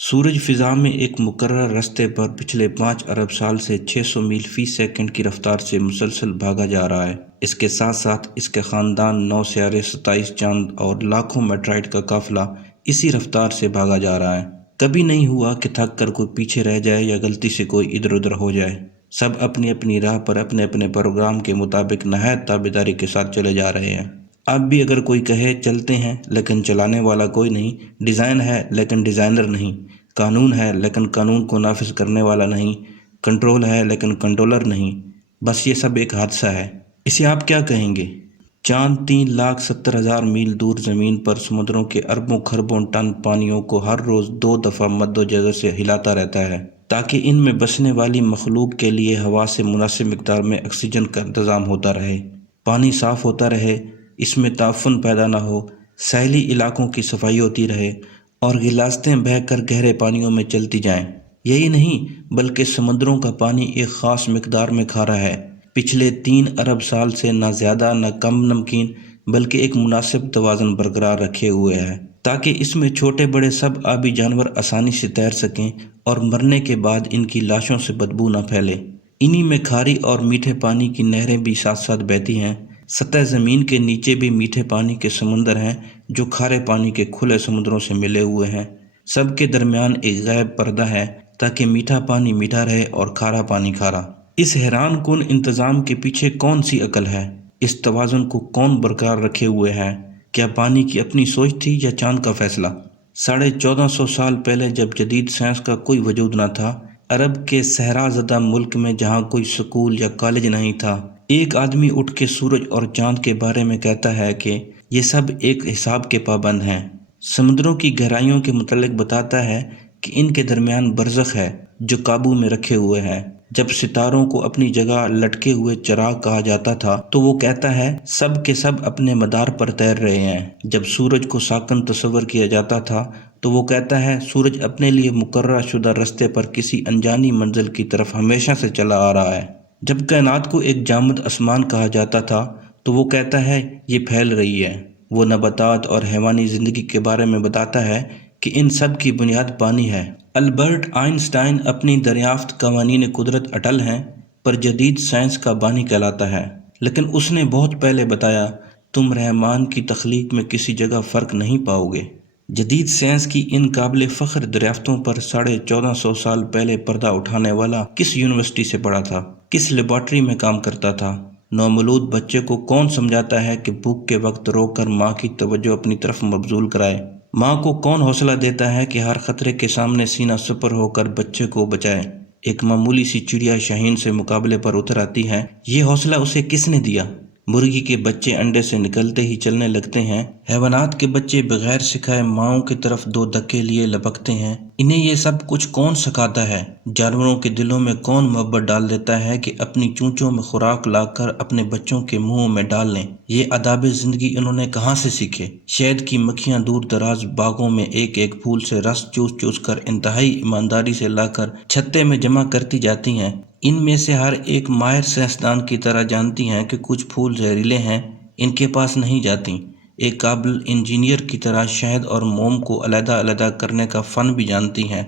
سورج فضا میں ایک مقرر رستے پر پچھلے 5 ارب سال سے 600 میل فی سیکنڈ کی رفتار سے مسلسل بھاگا جا رہا ہے۔ اس کے ساتھ ساتھ اس کے خاندان، 9 سیارے، 27 چاند اور لاکھوں میٹرائٹ کا قافلہ اسی رفتار سے بھاگا جا رہا ہے۔ کبھی نہیں ہوا کہ تھک کر کوئی پیچھے رہ جائے یا غلطی سے کوئی ادھر ادھر ہو جائے۔ سب اپنی اپنی راہ پر اپنے اپنے پروگرام کے مطابق نہایت تابعداری کے ساتھ چلے جا رہے ہیں۔ اب بھی اگر کوئی کہے چلتے ہیں لیکن چلانے والا کوئی نہیں، ڈیزائن ہے لیکن ڈیزائنر نہیں، قانون ہے لیکن قانون کو نافذ کرنے والا نہیں، کنٹرول ہے لیکن کنٹرولر نہیں، بس یہ سب ایک حادثہ ہے۔ اسے آپ کیا کہیں گے؟ چاند 3,70,000 میل دور زمین پر سمندروں کے اربوں خربوں ٹن پانیوں کو ہر روز 2 دفعہ مد و جزر سے ہلاتا رہتا ہے تاکہ ان میں بسنے والی مخلوق کے لیے ہوا سے مناسب مقدار میں آکسیجن کا انتظام ہوتا رہے، پانی صاف ہوتا رہے، اس میں تعفن پیدا نہ ہو، ساحلی علاقوں کی صفائی ہوتی رہے اور غلاظتیں بہہ کر گہرے پانیوں میں چلتی جائیں۔ یہی نہیں بلکہ سمندروں کا پانی ایک خاص مقدار میں کھارا ہے، پچھلے 3 ارب سال سے نہ زیادہ نہ کم نمکین، بلکہ ایک مناسب توازن برقرار رکھے ہوئے ہے تاکہ اس میں چھوٹے بڑے سب آبی جانور آسانی سے تیر سکیں اور مرنے کے بعد ان کی لاشوں سے بدبو نہ پھیلے۔ انہی میں کھاری اور میٹھے پانی کی نہریں بھی ساتھ ساتھ بہتی ہیں۔ سطح زمین کے نیچے بھی میٹھے پانی کے سمندر ہیں جو کھارے پانی کے کھلے سمندروں سے ملے ہوئے ہیں۔ سب کے درمیان ایک غائب پردہ ہے تاکہ میٹھا پانی میٹھا رہے اور کھارا پانی کھارا۔ اس حیران کن انتظام کے پیچھے کون سی عقل ہے؟ اس توازن کو کون برقرار رکھے ہوئے ہے؟ کیا پانی کی اپنی سوچ تھی یا چاند کا فیصلہ؟ 1450 سال پہلے جب جدید سائنس کا کوئی وجود نہ تھا، عرب کے صحرا زدہ ملک میں جہاں کوئی سکول یا کالج نہیں تھا، ایک آدمی اٹھ کے سورج اور چاند کے بارے میں کہتا ہے کہ یہ سب ایک حساب کے پابند ہیں۔ سمندروں کی گہرائیوں کے متعلق بتاتا ہے کہ ان کے درمیان برزخ ہے جو قابو میں رکھے ہوئے ہے۔ جب ستاروں کو اپنی جگہ لٹکے ہوئے چراغ کہا جاتا تھا تو وہ کہتا ہے سب کے سب اپنے مدار پر تیر رہے ہیں۔ جب سورج کو ساکن تصور کیا جاتا تھا تو وہ کہتا ہے سورج اپنے لیے مقررہ شدہ رستے پر کسی انجانی منزل کی طرف ہمیشہ سے چلا آ رہا ہے۔ جب کائنات کو ایک جامد آسمان کہا جاتا تھا تو وہ کہتا ہے یہ پھیل رہی ہے۔ وہ نباتات اور حیوانی زندگی کے بارے میں بتاتا ہے کہ ان سب کی بنیاد پانی ہے۔ البرٹ آئنسٹائن اپنی دریافت قوانین قدرت اٹل ہیں پر جدید سائنس کا بانی کہلاتا ہے، لیکن اس نے بہت پہلے بتایا تم رحمان کی تخلیق میں کسی جگہ فرق نہیں پاؤ گے۔ جدید سائنس کی ان قابل فخر دریافتوں پر 1450 سال پہلے پردہ اٹھانے والا کس یونیورسٹی سے پڑھا تھا؟ کس لیبارٹری میں کام کرتا تھا؟ نومولود بچے کو کون سمجھاتا ہے کہ بھوک کے وقت رو کر ماں کی توجہ اپنی طرف مبذول کرائے؟ ماں کو کون حوصلہ دیتا ہے کہ ہر خطرے کے سامنے سینہ سپر ہو کر بچے کو بچائے؟ ایک معمولی سی چڑیا شاہین سے مقابلے پر اتر آتی ہے، یہ حوصلہ اسے کس نے دیا؟ مرغی کے بچے انڈے سے نکلتے ہی چلنے لگتے ہیں، حیوانات کے بچے بغیر سکھائے ماؤں کی طرف 2 دھکے لیے لپکتے ہیں۔ انہیں یہ سب کچھ کون سکھاتا ہے؟ جانوروں کے دلوں میں کون محبت ڈال دیتا ہے کہ اپنی چونچوں میں خوراک لا کر اپنے بچوں کے منہوں میں ڈال لیں؟ یہ آداب زندگی انہوں نے کہاں سے سیکھے؟ شہد کی مکھیاں دور دراز باغوں میں ایک ایک پھول سے رس چوس چوس کر انتہائی ایمانداری سے لا کر چھتے میں جمع کرتی جاتی ہیں۔ ان میں سے ہر ایک ماہر سائنسدان کی طرح جانتی ہیں کہ کچھ پھول زہریلے ہیں، ان کے پاس نہیں جاتی۔ ایک قابل انجینئر کی طرح شہد اور موم کو علیحدہ علیحدہ کرنے کا فن بھی جانتی ہیں۔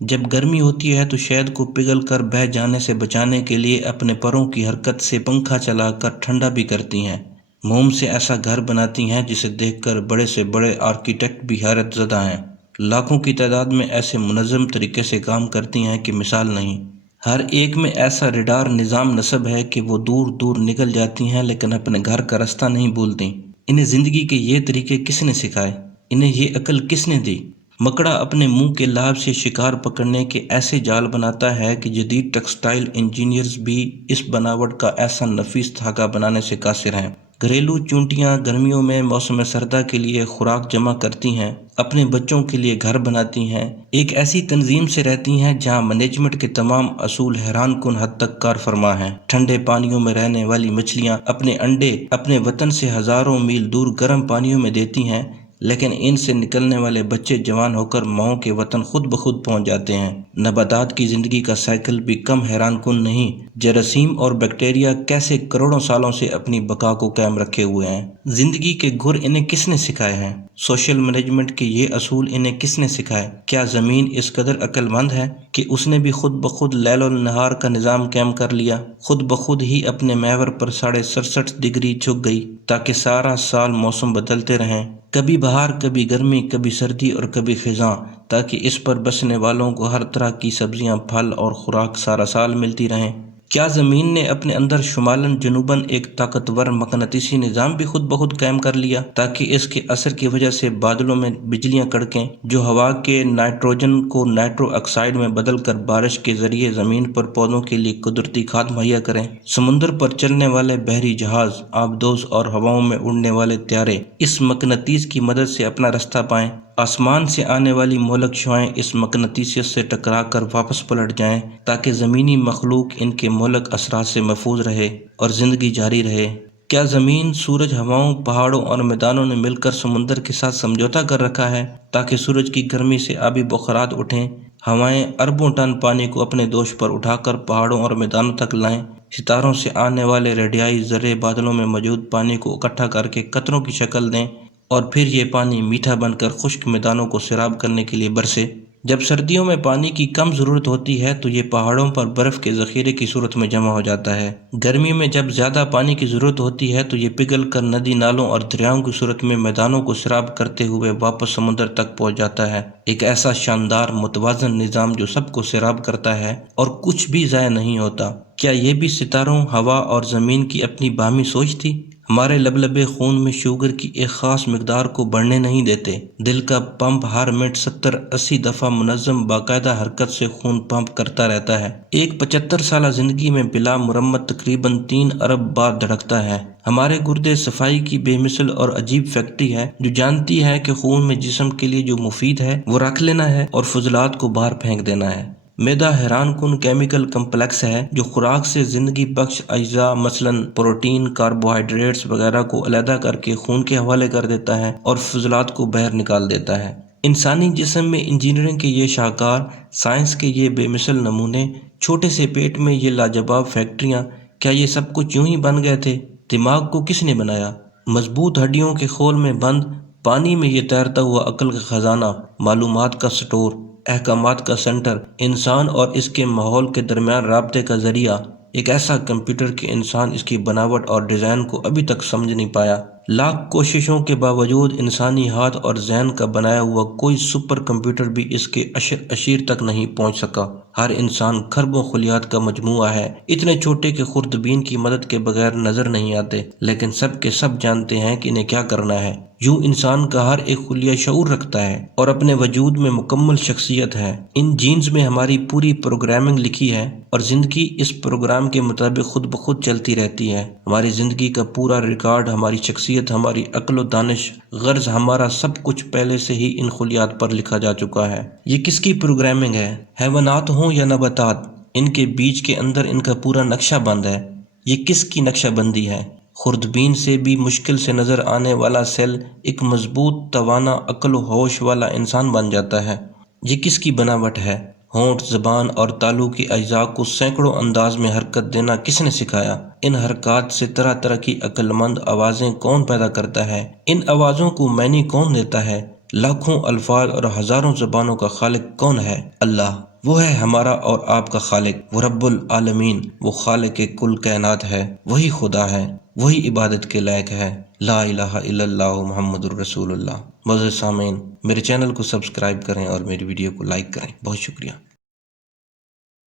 جب گرمی ہوتی ہے تو شہد کو پگھل کر بہہ جانے سے بچانے کے لیے اپنے پروں کی حرکت سے پنکھا چلا کر ٹھنڈا بھی کرتی ہیں۔ موم سے ایسا گھر بناتی ہیں جسے دیکھ کر بڑے سے بڑے آرکیٹیکٹ بھی حیرت زدہ ہیں۔ لاکھوں کی تعداد میں ایسے منظم طریقے سے کام کرتی ہیں کہ مثال نہیں۔ ہر ایک میں ایسا ریڈار نظام نصب ہے کہ وہ دور دور نکل جاتی ہیں لیکن اپنے گھر کا راستہ نہیں بھولتی۔ انہیں زندگی کے یہ طریقے کس نے سکھائے؟ انہیں یہ عقل کس نے دی؟ مکڑا اپنے منہ کے لعاب سے شکار پکڑنے کے ایسے جال بناتا ہے کہ جدید ٹیکسٹائل انجینئرز بھی اس بناوٹ کا ایسا نفیس دھاگا بنانے سے قاصر ہیں۔ گھریلو چونٹیاں گرمیوں میں موسم سردا کے لیے خوراک جمع کرتی ہیں، اپنے بچوں کے لیے گھر بناتی ہیں، ایک ایسی تنظیم سے رہتی ہیں جہاں مینجمنٹ کے تمام اصول حیران کن حد تک کار فرما ہیں۔ ٹھنڈے پانیوں میں رہنے والی مچھلیاں اپنے انڈے اپنے وطن سے ہزاروں میل دور گرم پانیوں میں دیتی ہیں، لیکن ان سے نکلنے والے بچے جوان ہو کر ماؤں کے وطن خود بخود پہنچ جاتے ہیں۔ نباتات کی زندگی کا سائیکل بھی کم حیران کن نہیں۔ جراثیم اور بیکٹیریا کیسے کروڑوں سالوں سے اپنی بقا کو قائم رکھے ہوئے ہیں۔ زندگی کے گر انہیں کس نے سکھائے ہیں؟ سوشل مینجمنٹ کے یہ اصول انہیں کس نے سکھائے؟ کیا زمین اس قدر عقل مند ہے کہ اس نے بھی خود بخود لیل و نہار کا نظام قائم کر لیا؟ خود بخود ہی اپنے محور پر 67.5 ڈگری جھک گئی تاکہ سارا سال موسم بدلتے رہیں، کبھی بہار، کبھی گرمی، کبھی سردی اور کبھی خزاں، تاکہ اس پر بسنے والوں کو ہر طرح کی سبزیاں، پھل اور خوراک سارا سال ملتی رہیں۔ کیا زمین نے اپنے اندر شمالاً جنوباً ایک طاقتور مقناطیسی نظام بھی خود بخود قائم کر لیا تاکہ اس کے اثر کی وجہ سے بادلوں میں بجلیاں کڑکیں جو ہوا کے نائٹروجن کو نائٹرو آکسائیڈ میں بدل کر بارش کے ذریعے زمین پر پودوں کے لیے قدرتی کھاد مہیا کریں؟ سمندر پر چلنے والے بحری جہاز، آبدوز اور ہواؤں میں اڑنے والے طیارے اس مقناطیس کی مدد سے اپنا راستہ پائیں۔ آسمان سے آنے والی مہلک شعاعیں اس مقناطیسیت سے ٹکرا کر واپس پلٹ جائیں تاکہ زمینی مخلوق ان کے مہلک اثرات سے محفوظ رہے اور زندگی جاری رہے۔ کیا زمین، سورج، ہواؤں، پہاڑوں اور میدانوں نے مل کر سمندر کے ساتھ سمجھوتا کر رکھا ہے تاکہ سورج کی گرمی سے آبی بخارات اٹھیں، ہوائیں اربوں ٹن پانی کو اپنے دوش پر اٹھا کر پہاڑوں اور میدانوں تک لائیں، ستاروں سے آنے والے ریڈیائی ذرے بادلوں میں موجود پانی کو اکٹھا کر کے قطروں کی شکل دیں اور پھر یہ پانی میٹھا بن کر خشک میدانوں کو سیراب کرنے کے لیے برسے؟ جب سردیوں میں پانی کی کم ضرورت ہوتی ہے تو یہ پہاڑوں پر برف کے ذخیرے کی صورت میں جمع ہو جاتا ہے۔ گرمی میں جب زیادہ پانی کی ضرورت ہوتی ہے تو یہ پگھل کر ندی نالوں اور دریاؤں کی صورت میں میدانوں کو سیراب کرتے ہوئے واپس سمندر تک پہنچ جاتا ہے۔ ایک ایسا شاندار متوازن نظام جو سب کو سیراب کرتا ہے اور کچھ بھی ضائع نہیں ہوتا۔ کیا یہ بھی ستاروں، ہوا اور زمین کی اپنی باہمی سوچ تھی؟ ہمارے لبلبے خون میں شوگر کی ایک خاص مقدار کو بڑھنے نہیں دیتے۔ دل کا پمپ ہر منٹ 70-80 دفعہ منظم باقاعدہ حرکت سے خون پمپ کرتا رہتا ہے۔ ایک 75 سالہ زندگی میں بلا مرمت تقریباً 3 ارب بار دھڑکتا ہے۔ ہمارے گردے صفائی کی بے مثل اور عجیب فیکٹری ہے جو جانتی ہے کہ خون میں جسم کے لیے جو مفید ہے وہ رکھ لینا ہے اور فضلات کو باہر پھینک دینا ہے۔ معدہ حیران کن کیمیکل کمپلیکس ہے جو خوراک سے زندگی بخش اجزاء مثلاً پروٹین، کاربوہائیڈریٹس وغیرہ کو علیحدہ کر کے خون کے حوالے کر دیتا ہے اور فضلات کو باہر نکال دیتا ہے۔ انسانی جسم میں انجینئرنگ کے یہ شاہکار، سائنس کے یہ بے مثل نمونے، چھوٹے سے پیٹ میں یہ لاجواب فیکٹریاں، کیا یہ سب کچھ یوں ہی بن گئے تھے؟ دماغ کو کس نے بنایا؟ مضبوط ہڈیوں کے خول میں بند، پانی میں یہ تیرتا ہوا عقل کا خزانہ، معلومات کا سٹور، احکامات کا سینٹر، انسان اور اس کے ماحول کے درمیان رابطے کا ذریعہ، ایک ایسا کمپیوٹر کہ انسان اس کی بناوٹ اور ڈیزائن کو ابھی تک سمجھ نہیں پایا۔ لاکھ کوششوں کے باوجود انسانی ہاتھ اور ذہن کا بنایا ہوا کوئی سپر کمپیوٹر بھی اس کے اشیر تک نہیں پہنچ سکا۔ ہر انسان کھربوں خلیات کا مجموعہ ہے، اتنے چھوٹے کہ خوردبین کی مدد کے بغیر نظر نہیں آتے، لیکن سب کے سب جانتے ہیں کہ انہیں کیا کرنا ہے۔ یوں انسان کا ہر ایک خلیہ شعور رکھتا ہے اور اپنے وجود میں مکمل شخصیت ہے۔ ان جینز میں ہماری پوری پروگرامنگ لکھی ہے اور زندگی اس پروگرام کے مطابق خود بخود چلتی رہتی ہے۔ ہماری زندگی کا پورا ریکارڈ، ہماری شخصیت، ہماری عقل و دانش، غرض ہمارا سب کچھ پہلے سے ہی ان خلیات پر لکھا جا چکا ہے۔ یہ کس کی پروگرامنگ ہے؟ حیوانات ہوں یا نباتات، ان کے بیج کے اندر ان کا پورا نقشہ بند ہے۔ یہ کس کی نقشہ بندی ہے؟ خوردبین سے بھی مشکل سے نظر آنے والا سیل ایک مضبوط، توانا، عقل و ہوش والا انسان بن جاتا ہے۔ یہ کس کی بناوٹ ہے؟ ہونٹ، زبان اور تالو کی اجزاء کو سینکڑوں انداز میں حرکت دینا کس نے سکھایا؟ ان حرکات سے طرح طرح کی عقل مند آوازیں کون پیدا کرتا ہے؟ ان آوازوں کو معنی کون دیتا ہے؟ لاکھوں الفاظ اور ہزاروں زبانوں کا خالق کون ہے؟ اللہ۔ وہ ہے ہمارا اور آپ کا خالق، وہ رب العالمین، وہ خالق کل کائنات ہے، وہی خدا ہے، وہی عبادت کے لائق ہے۔ لا الہ الا اللہ محمد الرسول اللہ۔ معزز سامعین، میرے چینل کو سبسکرائب کریں اور میری ویڈیو کو لائک کریں۔ بہت شکریہ۔